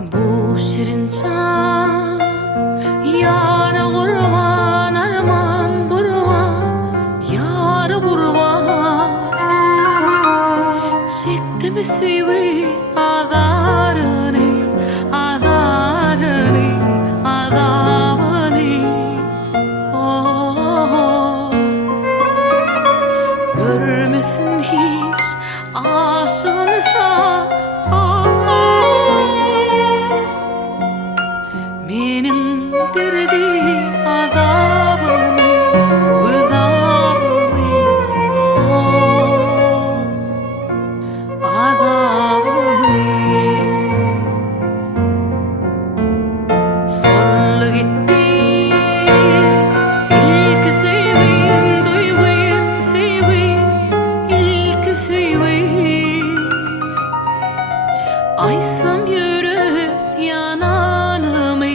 Bu şirin can yara kurban, arman kurban, yara kurban. Çekti mi sevgi adarını, adarını, adamını. Oh, görmesin hiç aşığınsa. Menin derdi azabımı, gızabımı, oh, azabımı. Sollu gitti ilk sevgim, duygum sevgim, ilk sevgim. Aysam yürü yananımı,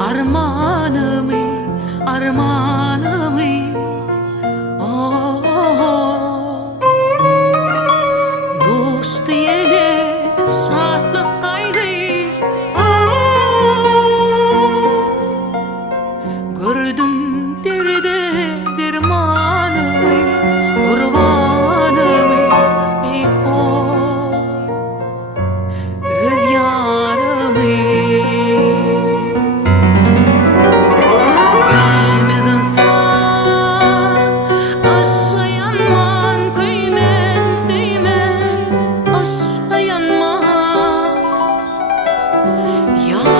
armanımı, armanımı. Oh, oh, oh. Dost diyene şadlık kaygı. Oh, gördüm derde dermanımı, kurbanımı. Oh, öz yarımı. Gelmez insan aşağı yanman, kıymen sevmen aşağı yanman. Ya